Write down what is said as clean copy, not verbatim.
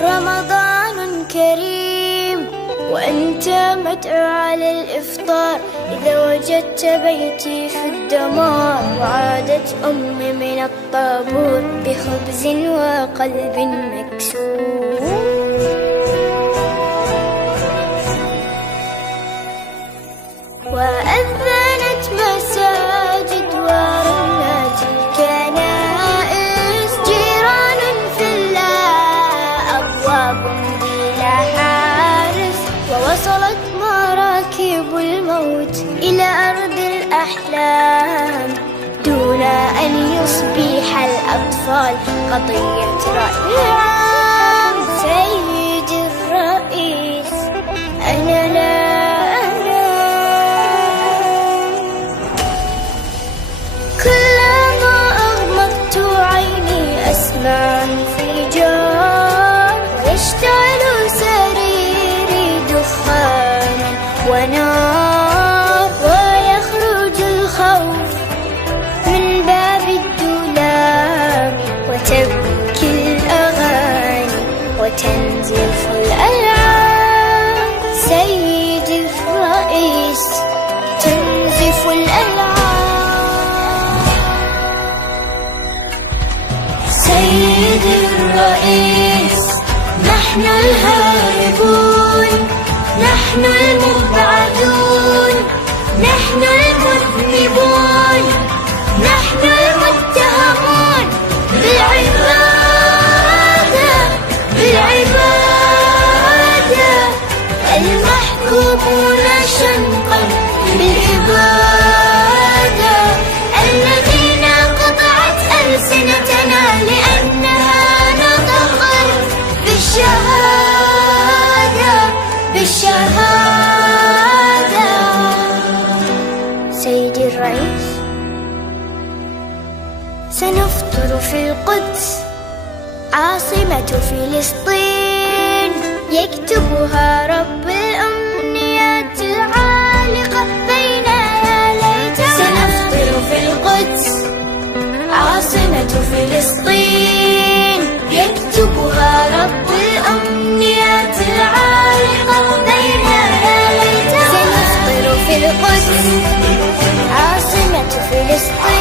رمضان كريم وأنت مدعو على الإفطار، إذا وجدت بيتي في الدمار وعادت أمي من الطابور بخبز وقلب مكسور. وأذنت مساجد ورنت الكنائس، جيران في الله أبواب بلا حارس، ووصلت مراكب الموت إلى أرض الأحلام دون أن يصبح الأطفال قضية رأي عام. سيد الرئيس أنا لا أسمع انفجار ويشتعل سريري دخانا ونار، ويخرج الخوف من باب الدولاب وتبكي الأغاني وتنزف الألعاب. سيد الرئيس تنزف الألعاب. سيد الرئيس نحن الهاربون، نحن المبعدون، نحن المذنبون، نحن المتهمون بالعبادة، بالعبادة، المحكومون شنقا بالإبادة، الذين قطعت ألسنتنا لأنها نطقت بالشهادة، بالشهادة. سيدي الرئيس سنفطر في القدس عاصمة فلسطين، يكتبها رب الأمنيات العالقة بين يا ليتها. سنفطر في القدس عاصمة فلسطين، يكتبها رب الأمنيات العالقة بين يا ليتها. سنفطر في القدس عاصمة فلسطين.